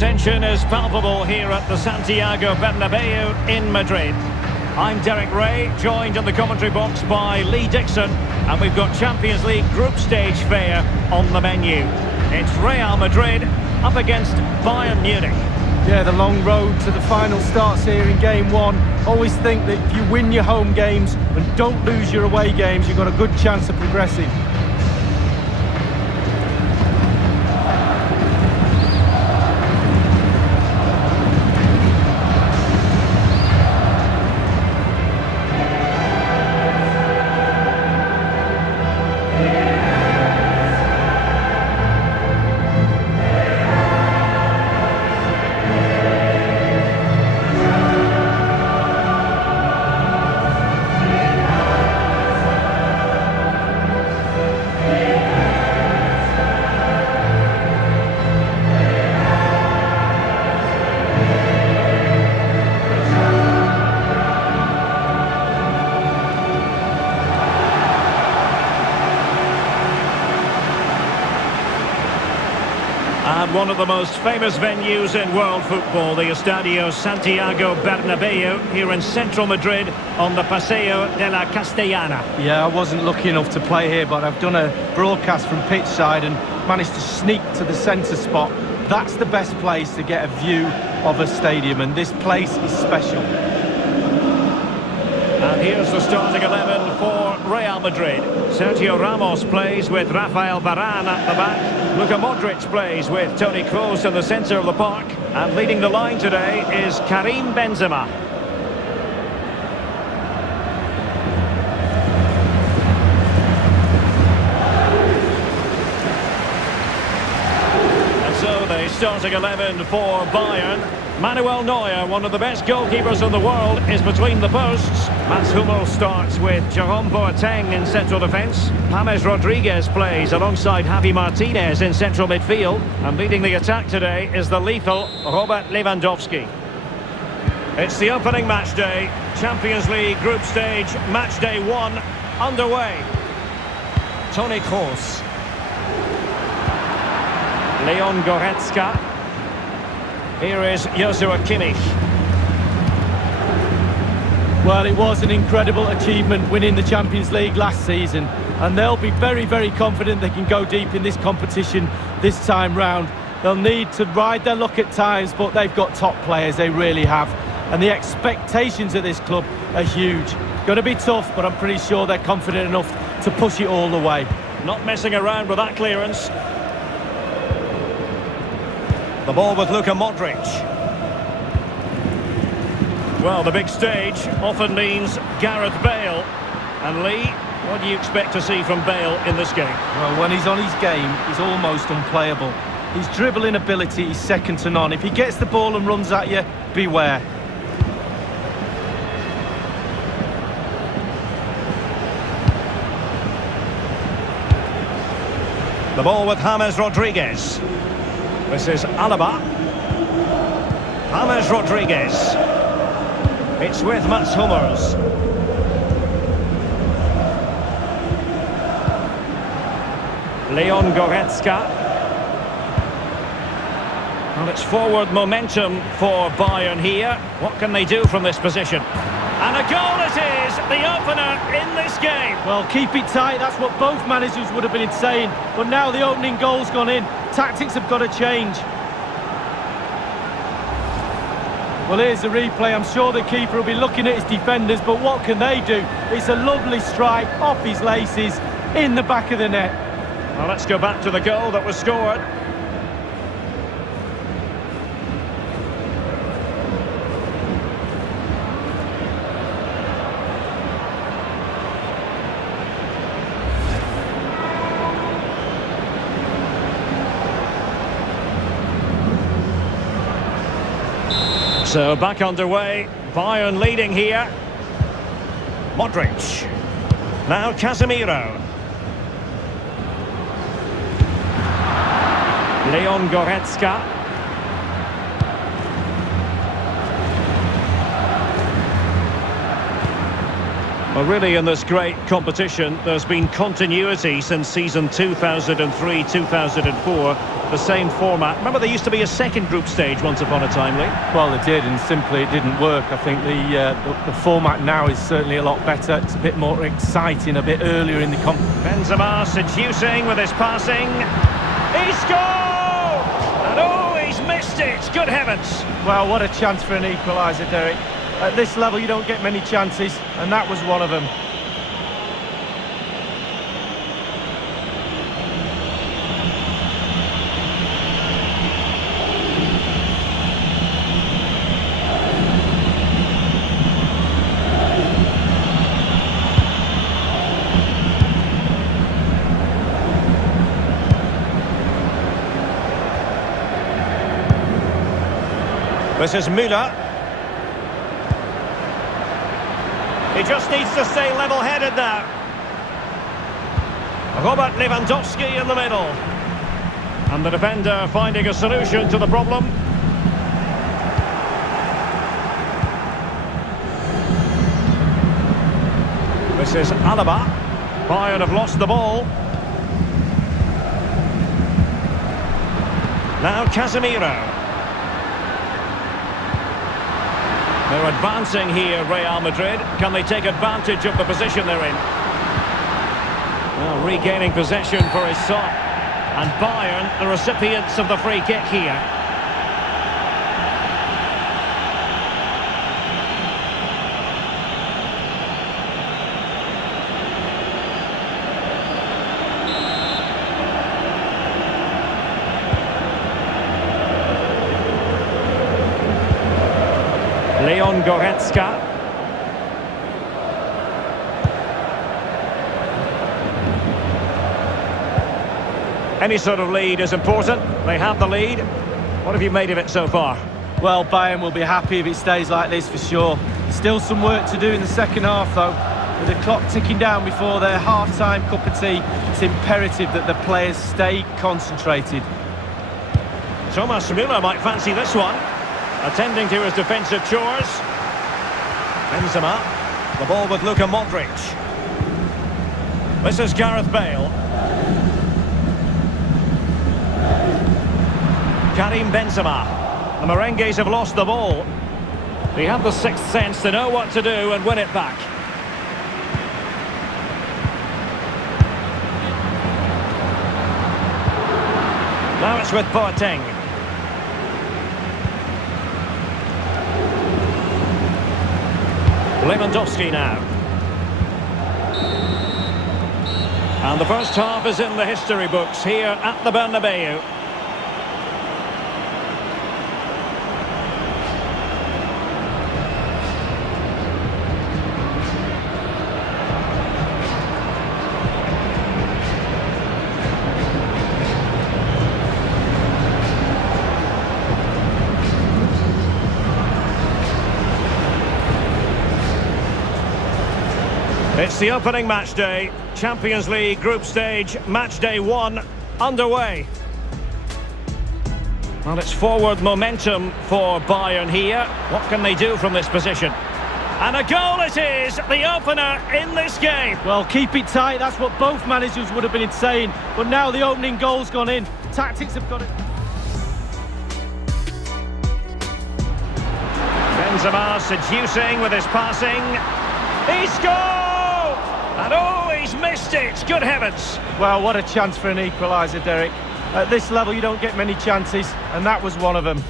tension is palpable here at the Santiago Bernabeu in Madrid. I'm Derek Ray, joined in the commentary box by Lee Dixon, and we've got Champions League group stage fare on the menu. It's Real Madrid up against Bayern Munich. Yeah, the long road to the final starts here in game one. Always think that if you win your home games and don't lose your away games, you've got a good chance of progressing. And one of the most famous venues in world football, the Estadio Santiago Bernabeu, here in central Madrid on the Paseo de la Castellana. Yeah, I wasn't lucky enough to play here, but I've done a broadcast from pitch side and managed to sneak to the centre spot. That's the best place to get a view of a stadium, and this place is special. And here's the starting 11 for Real Madrid. Sergio Ramos plays with Rafael Varane at the back. Luka Modric plays with Toni Kroos in the centre of the park. And leading the line today is Karim Benzema. And so the starting 11 for Bayern. Manuel Neuer, one of the best goalkeepers in the world, is between the posts. Mats Hummels starts with Jerome Boateng in central defence. James Rodriguez plays alongside Javi Martinez in central midfield. And leading the attack today is the lethal Robert Lewandowski. It's the opening match day. Champions League group stage, match day 1, underway. Toni Kroos. Leon Goretzka. Here is Joshua Kimmich. Well, it was an incredible achievement winning the Champions League last season, and they'll be very, very confident they can go deep in this competition this time round. They'll need to ride their luck at times, but they've got top players, they really have. And the expectations of this club are huge. Going to be tough, but I'm pretty sure they're confident enough to push it all the way. Not messing around with that clearance. The ball with Luka Modric. Well, the big stage often means Gareth Bale. And Lee, what do you expect to see from Bale in this game? Well, when he's on his game, he's almost unplayable. His dribbling ability is second to none. If he gets the ball and runs at you, beware. The ball with James Rodriguez. This is Alaba. James Rodriguez. It's with Mats Hummels. Leon Goretzka. Well, it's forward momentum for Bayern here. What can they do from this position? And a goal it is, the opener in this game. Well, keep it tight, that's what both managers would have been saying. But now the opening goal's gone in. Tactics have got to change. Well, here's the replay. I'm sure the keeper will be looking at his defenders, but what can they do? It's a lovely strike off his laces in the back of the net. Well, let's go back to the goal that was scored. So back underway, Bayern leading here. Modric. Now Casemiro. Leon Goretzka. Well, really, in this great competition, there's been continuity since season 2003-2004. The same format. Remember, there used to be a second group stage once upon a time, Lee? Well, it did, and simply it didn't work. I think the format now is certainly a lot better. It's a bit more exciting, a bit earlier in the competition. Benzema seducing with his passing. He scored! And oh, he's missed it. Good heavens. Well, what a chance for an equaliser, Derek. At this level, you don't get many chances, and that was one of them. This is Müller. He just needs to stay level-headed now. Robert Lewandowski in the middle. And the defender finding a solution to the problem. This is Alaba. Bayern have lost the ball. Now Casemiro. They're advancing here, Real Madrid. Can they take advantage of the position they're in? Well, regaining possession for his son. And Bayern, the recipients of the free kick here. Leon Goretzka. Any sort of lead is important. They have the lead. What have you made of it so far? Well, Bayern will be happy if it stays like this for sure. Still some work to do in the second half though. With the clock ticking down before their half-time cup of tea, it's imperative that the players stay concentrated. Thomas Müller might fancy this one. Attending to his defensive chores. Benzema. The ball with Luka Modric. This is Gareth Bale. Karim Benzema. The Merengues have lost the ball. They have the sixth sense to know what to do and win it back. Now it's with Boateng. Lewandowski now. And the first half is in the history books here at the Bernabeu. It's the opening match day, Champions League group stage, match day 1, underway. Well, it's forward momentum for Bayern here. What can they do from this position? And a goal it is, the opener in this game. Well, keep it tight, that's what both managers would have been saying. But now the opening goal's gone in. Tactics have got it. Benzema seducing with his passing. He scored! And oh, he's missed it. Good heavens. Well, what a chance for an equaliser, Derek. At this level, you don't get many chances, and that was one of them.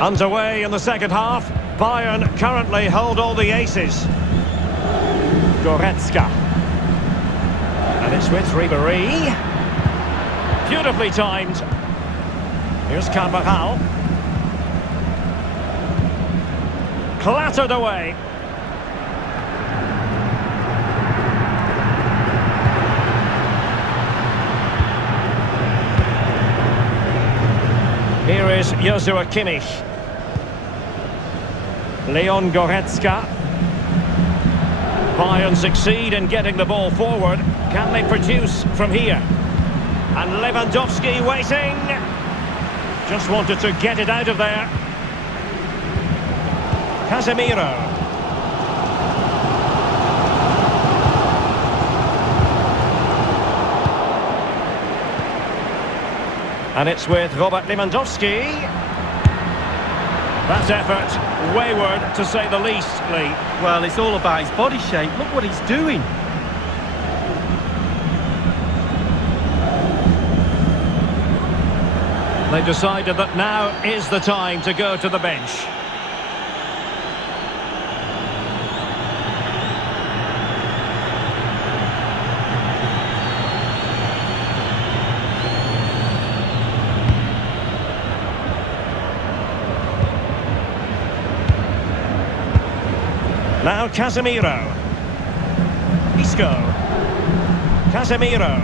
Underway in the second half. Bayern currently hold all the aces. Goretzka. And it's with Ribéry. Beautifully timed. Here's Carvajal. Clattered away. Here is Joshua Kimmich. Leon Goretzka. Bayern succeed in getting the ball forward. Can they produce from here? And Lewandowski waiting. Just wanted to get it out of there. Casemiro. And it's with Robert Lewandowski. That effort, wayward to say the least, Lee. Well, it's all about his body shape. Look what he's doing. They decided that now is the time to go to the bench. Now Casemiro. Isco. Casemiro.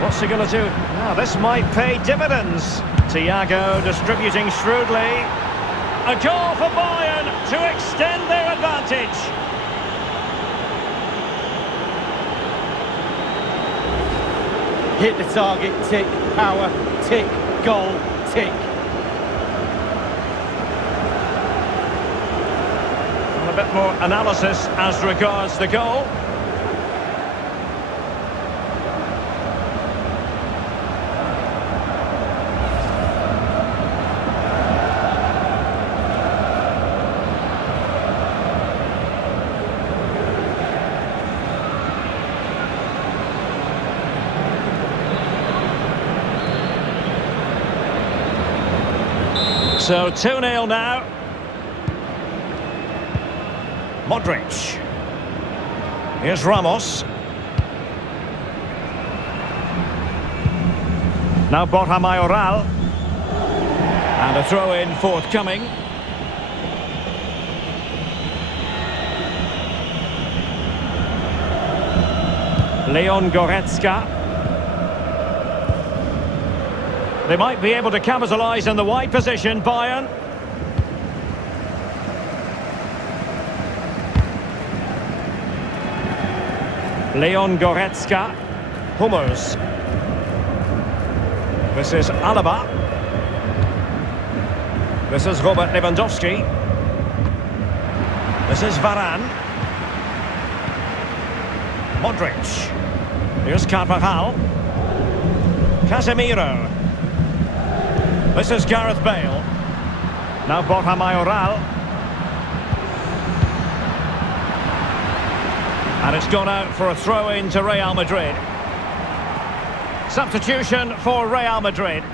What's he going to do? Now this might pay dividends. Thiago distributing shrewdly. A goal for Bayern to extend their advantage. Hit the target, tick, power, tick, goal, tick. A bit more analysis as regards the goal. So 2-0 now. Modric. Here's Ramos. Now Borja Mayoral. And a throw-in forthcoming. Leon Goretzka. They might be able to capitalise in the wide position, Bayern. Leon Goretzka. Hummels. This is Alaba. This is Robert Lewandowski. This is Varane. Modric. Here's Carvajal. Casemiro. This is Gareth Bale. Now Borja Mayoral. And it's gone out for a throw-in to Real Madrid. Substitution for Real Madrid.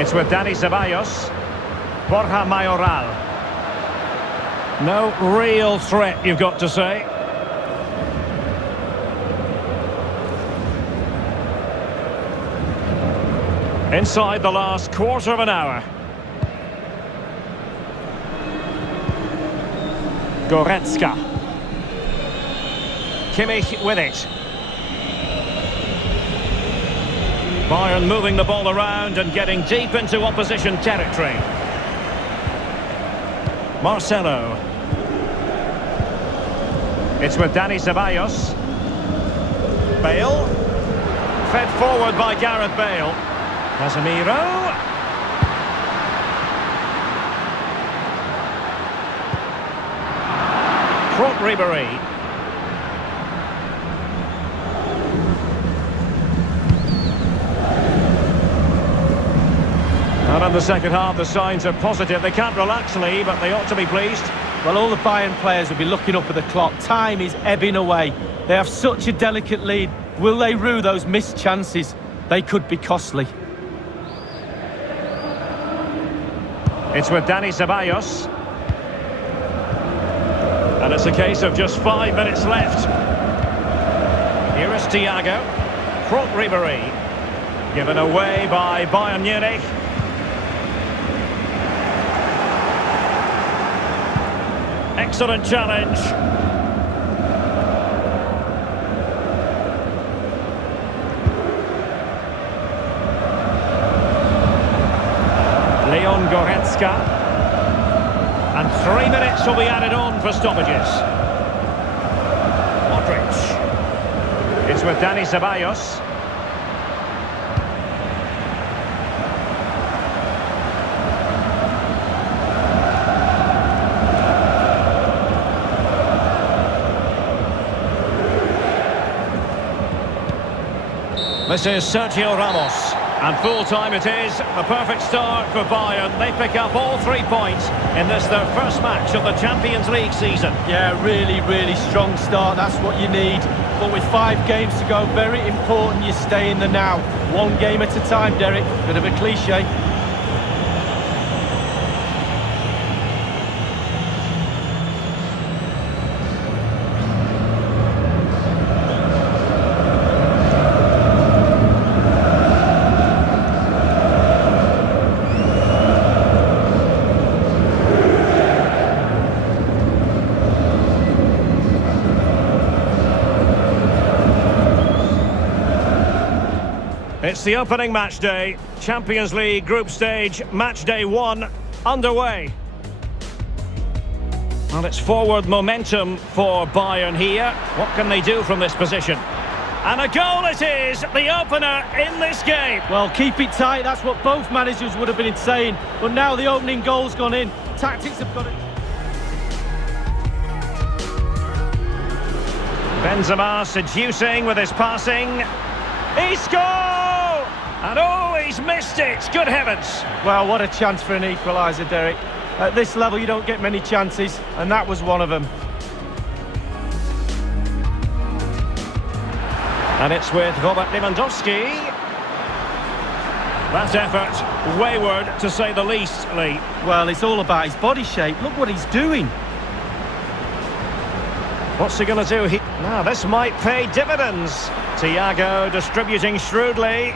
It's with Dani Ceballos. Borja Mayoral. No real threat, you've got to say. Inside the last quarter of an hour. Goretzka. Kimmich with it. Bayern moving the ball around and getting deep into opposition territory. Marcelo. It's with Dani Ceballos. Bale. Fed forward by Gareth Bale. Casemiro. Front Ribéry. And in the second half, the signs are positive. They can't relax, Lee, but they ought to be pleased. Well, all the Bayern players will be looking up at the clock. Time is ebbing away. They have such a delicate lead. Will they rue those missed chances? They could be costly. It's with Dani Ceballos. And it's a case of just 5 minutes left. Here is Thiago. Front Ribéry. Given away by Bayern Munich. Excellent challenge. Leon Goretzka. And 3 minutes will be added on for stoppages. Modric. It's with Dani Ceballos. This is Sergio Ramos. And full-time it is. The perfect start for Bayern. They pick up all 3 points in this, their first match of the Champions League season. Yeah, really strong start. That's what you need. But with 5 games to go, very important you stay in the now. 1 game at a time, Derek. Bit of a cliche. It's the opening match day, Champions League group stage, match day 1, underway. Well, it's forward momentum for Bayern here. What can they do from this position? And a goal it is, the opener in this game. Well, keep it tight, that's what both managers would have been saying. But now the opening goal's gone in. Tactics have got it. Benzema seducing with his passing. He scores! And oh, he's missed it. Good heavens. Well, what a chance for an equaliser, Derek. At this level, you don't get many chances, and that was one of them. And it's with Robert Lewandowski. That effort, wayward to say the least, Lee. Well, it's all about his body shape. Look what he's doing. What's he going to do? Now, this might pay dividends. Thiago distributing shrewdly.